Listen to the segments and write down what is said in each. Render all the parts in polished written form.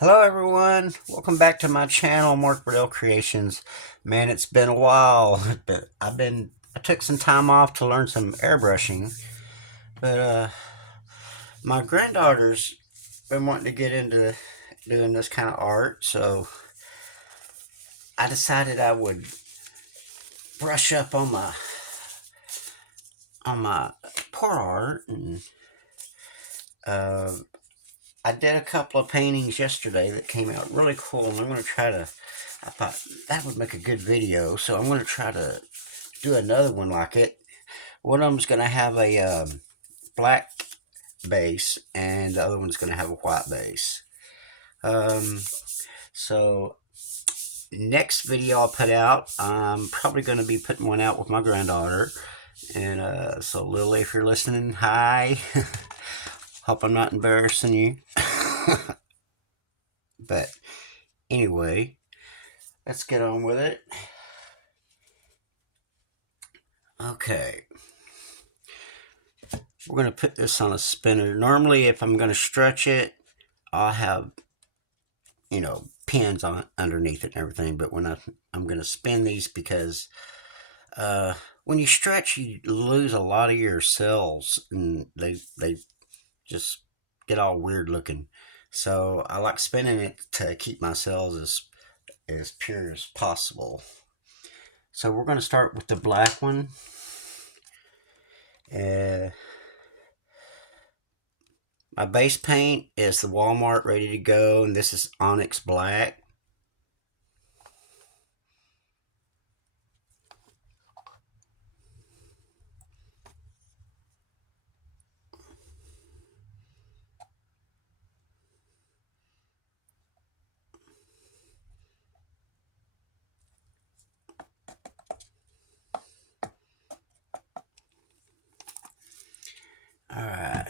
Hello everyone, welcome back to my channel, Mark Burdell Creations. Man, it's been a while, but I took some time off to learn some airbrushing, but my granddaughter's been wanting to get into doing this kind of art, so I decided I would brush up on my pour art, and uh, I did a couple of paintings yesterday that came out really cool, and I'm going to try to, I thought that would make a good video, so I'm going to try to do another one like it. One of them's going to have a black base, and the other one's going to have a white base. Um, so next video I'll put out, I'm probably going to be putting one out with my granddaughter. And so Lily, if you're listening, hi. Hope I'm not embarrassing you. But anyway, let's get on with it. Okay. We're going to put this on a spinner. Normally, if I'm going to stretch it, I'll have, pins on underneath it and everything. But when I'm going to spin these, because when you stretch, you lose a lot of your cells, and they just get all weird looking. So I like spinning it to keep my cells as pure as possible. So we're going to start with the black one. My base paint is the Walmart Ready to Go, and this is Onyx Black. Alright,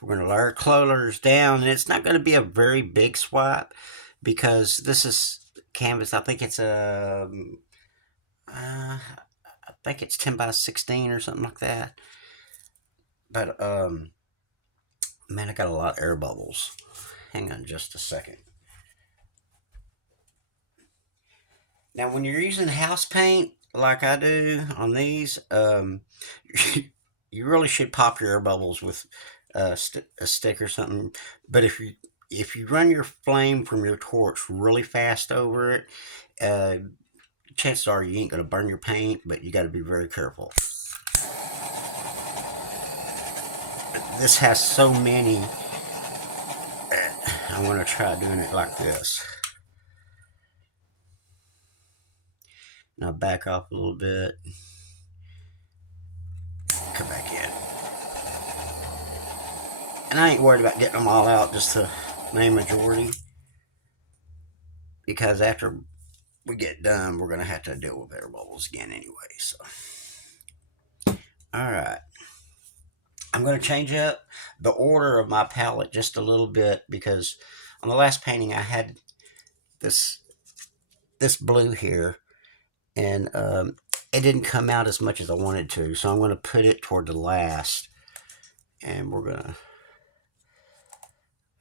we're going to layer colors down, and it's not going to be a very big swipe because this is canvas. I think it's I think it's 10 by 16 or something like that. But man, I got a lot of air bubbles. Hang on just a second. Now, when you're using house paint like I do on these, you really should pop your air bubbles with a stick or something. But if you run your flame from your torch really fast over it, uh, chances are you ain't gonna burn your paint, but you got to be very careful. This has so many. I'm gonna try doing it like this. Now back off a little bit. Come back in. And I ain't worried about getting them all out, just the main majority. Because after we get done, we're going to have to deal with air bubbles again anyway. So, alright. I'm going to change up the order of my palette just a little bit, because on the last painting I had this blue here, and it didn't come out as much as I wanted to. So I'm going to put it toward the last. And we're going to,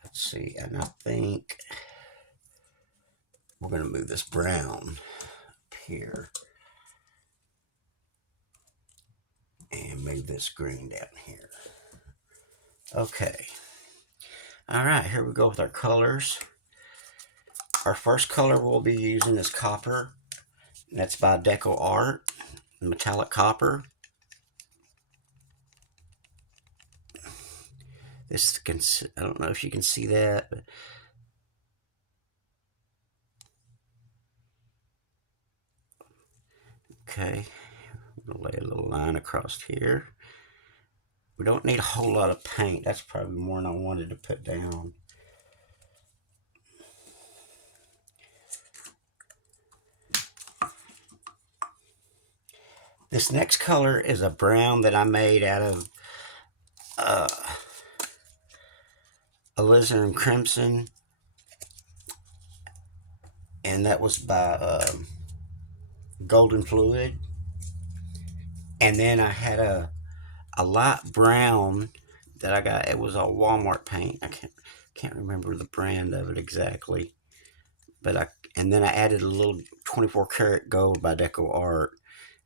let's see, and I think we're going to move this brown up here and move this green down here. Okay. Alright, here we go with our colors. Our first color we'll be using is copper. That's by Deco Art, metallic copper. This can, I don't know if you can see that, but okay, I'm going to lay a little line across here. We don't need a whole lot of paint. That's probably more than I wanted to put down. This next color is a brown that I made out of alizarin crimson, and that was by Golden Fluid. And then I had a light brown that I got. It was a Walmart paint. I can't remember the brand of it exactly. But and then I added a little 24 karat gold by Deco Art,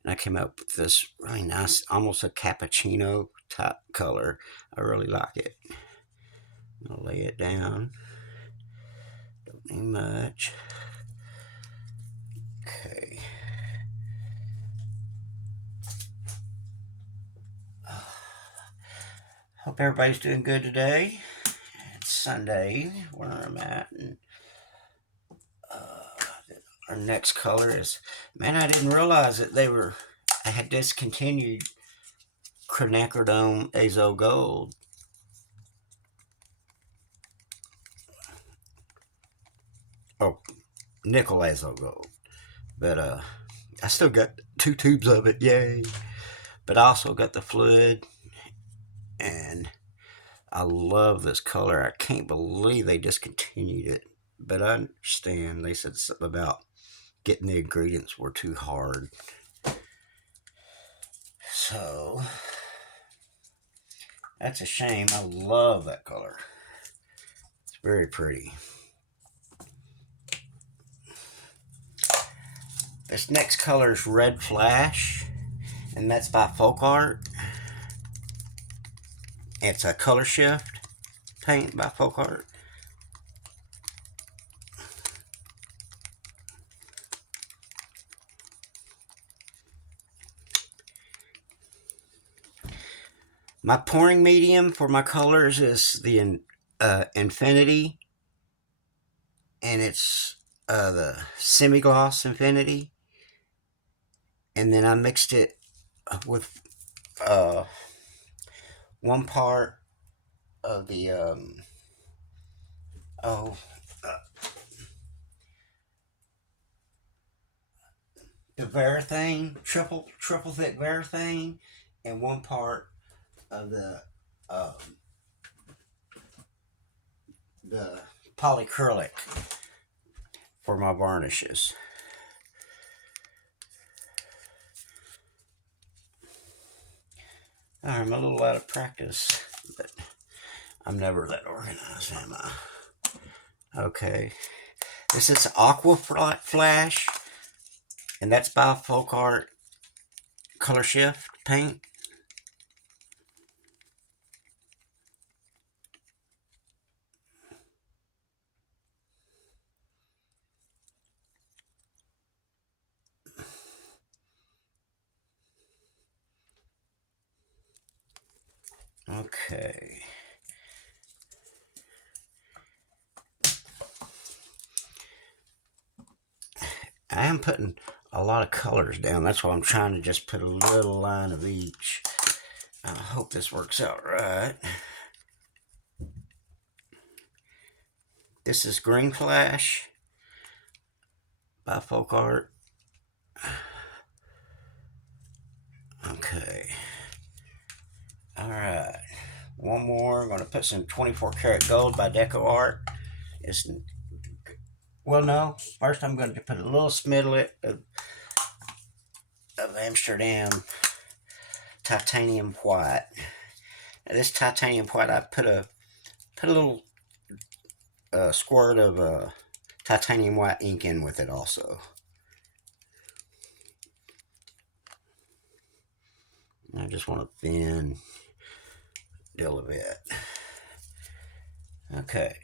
and I came up with this really nice, almost a cappuccino type color. I really like it. I'm gonna lay it down. Don't need much. Okay. Hope everybody's doing good today. It's Sunday where I'm at, and our next color is, man, I didn't realize that I had discontinued quinacridone azo gold. Oh, nickel azo gold. But I still got 2 tubes of it, yay. But I also got the fluid, and I love this color. I can't believe they discontinued it. But I understand. They said something about getting the ingredients were too hard. So, that's a shame. I love that color. It's very pretty. This next color is Red Flash, and that's by Folk Art. It's a color shift paint by Folk Art. My pouring medium for my colors is the Infinity, and it's the semi-gloss Infinity. And then I mixed it with 1 part of the the varathane, triple thick varathane, and 1 part of the polyacrylic for my varnishes. I'm a little out of practice, but I'm never that organized, am I? Okay. This is Aqua Flash, and that's by Folk Art Color Shift paint. Okay. I am putting a lot of colors down. That's why I'm trying to just put a little line of each. I hope this works out right. This is Green Flash by Folk Art. Okay. Alright. One more. I'm going to put some 24 karat gold by Deco Art. Well, no. First, I'm going to put a little smidlet of Amsterdam titanium white. Now, this titanium white, I put a little squirt of titanium white ink in with it also. I just want to thin deal a bit. Okay.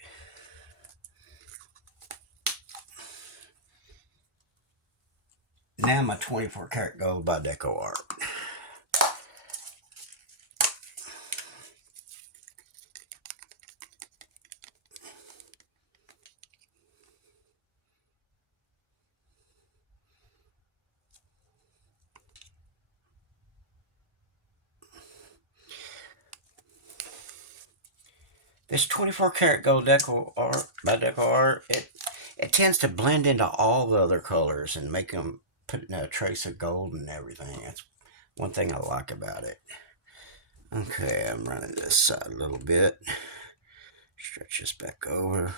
Now my 24 karat gold by Deco Art. This 24 karat gold Deco Art by Deco Art, it tends to blend into all the other colors and make them put a trace of gold and everything. That's one thing I like about it. Okay, I'm running this side a little bit. Stretch this back over.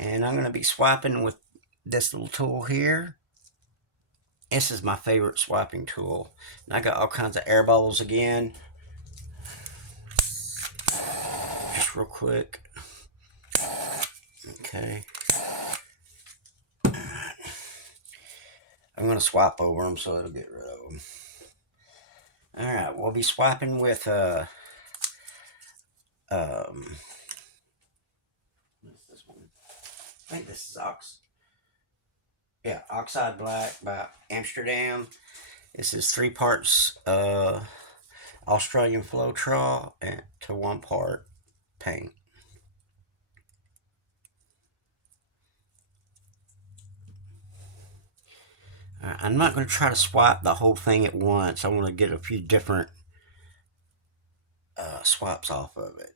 And I'm going to be swiping with this little tool here. This is my favorite swiping tool. And I got all kinds of air bubbles again. this real quick. Okay. I'm going to swap over them so it'll get rid of them. Alright, we'll be swapping with what's this one? I think this is Oxide Black by Amsterdam. This is 3 parts Australian Floetrol and to 1 part paint. I'm not going to try to swap the whole thing at once. I want to get a few different swaps off of it.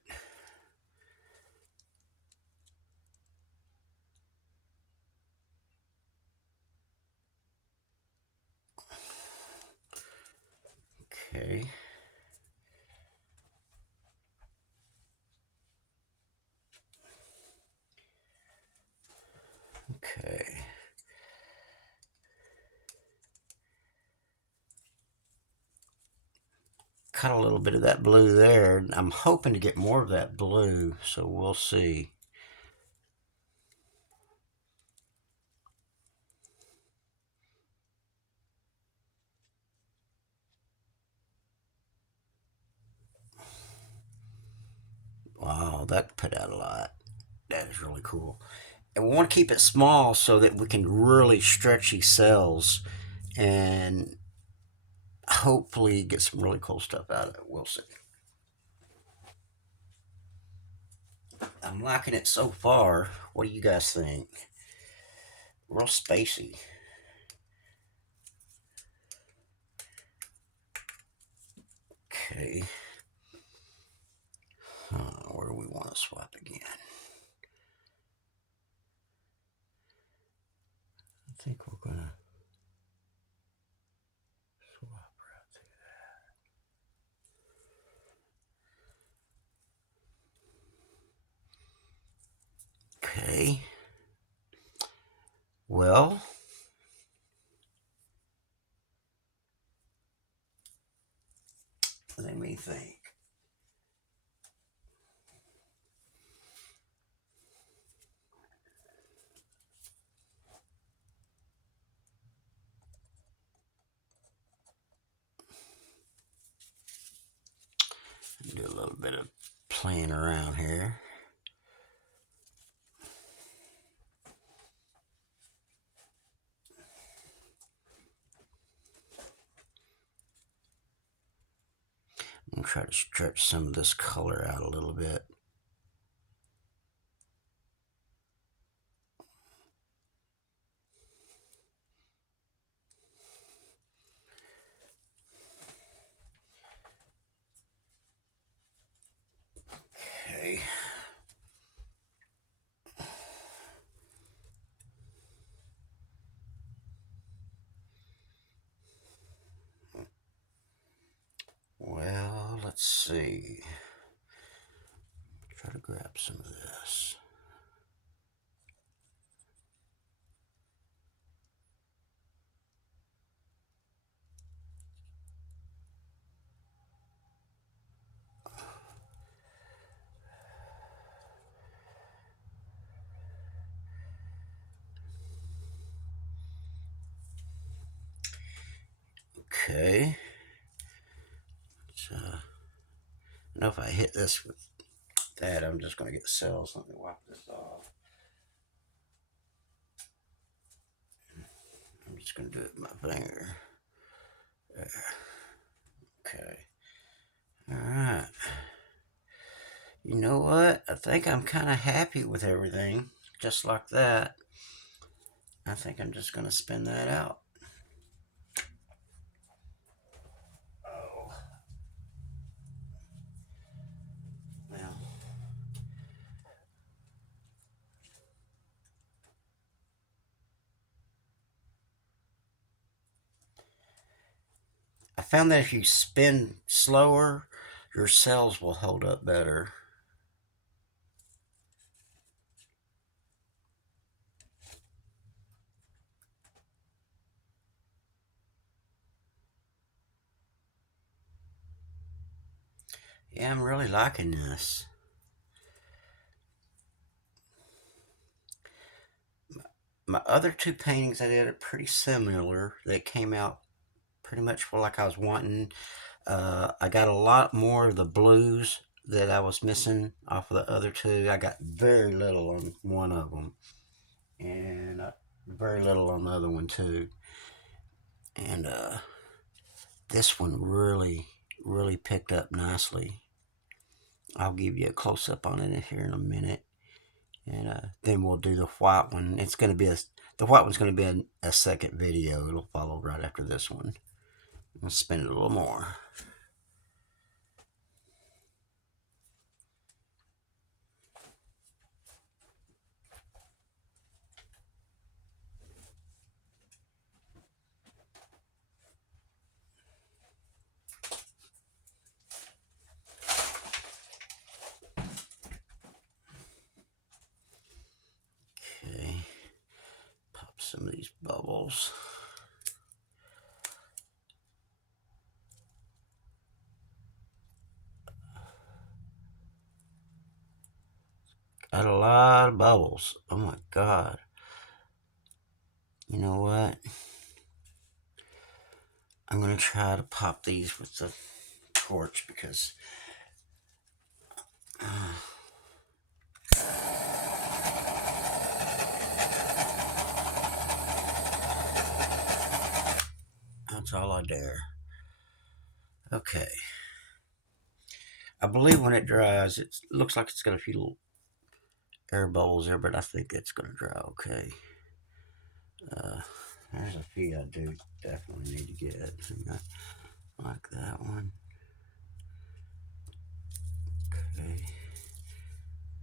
Okay. Okay. Cut a little bit of that blue there. I'm hoping to get more of that blue, so we'll see. Wow, that put out a lot. That is really cool. And we want to keep it small so that we can really stretch these cells and hopefully get some really cool stuff out of it. We'll see. I'm liking it so far. What do you guys think? Real spacey. Okay. Where do we want to swap again? I think we're going to swap right through that. Okay. Well, let me think. Do a little bit of playing around here. I'm gonna try to stretch some of this color out a little bit. Okay. Well, let's see. Try to grab some of this. Okay. So, I know if I hit this with that, I'm just going to get the cells. Let me wipe this off. I'm just going to do it with my finger. There. Okay. All right. You know what? I think I'm kind of happy with everything. Just like that. I think I'm just going to spin that out. Oh. Well. I found that if you spin slower, your cells will hold up better. Yeah, I'm really liking this. my other two paintings I did are pretty similar. They came out pretty much like I was wanting. I got a lot more of the blues that I was missing off of the other two. I got very little on one of them, and very little on the other one too. And this one really picked up nicely. I'll give you a close up on it here in a minute, and then we'll do the white one. It's going to be the white one's going to be a second video. It'll follow right after this one. I'll spin it a little more. Okay, pop some of these bubbles. Got a lot of bubbles. Oh my god. You know what? I'm going to try to pop these with the torch because that's all I dare. Okay. I believe when it dries, it looks like it's got a few little air bubbles there, but I think it's going to dry okay. There's a few I do definitely need to get. Like that one. Okay.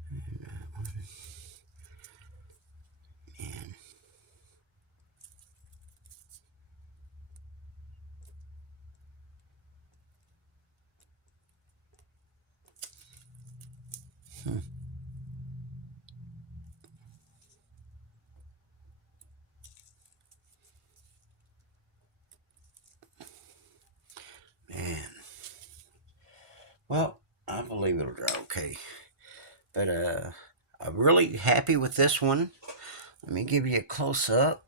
And that one. Man. Man. Well, I believe it'll dry okay. But I'm really happy with this one. Let me give you a close up.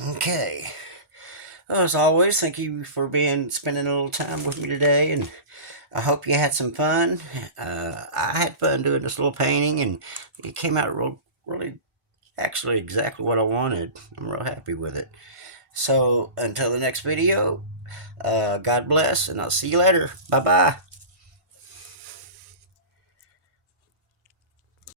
Okay. Well, as always, thank you for spending a little time with me today, and I hope you had some fun. I had fun doing this little painting, and it came out really, actually exactly what I wanted. I'm real happy with it. So until the next video, God bless, and I'll see you later. Bye bye.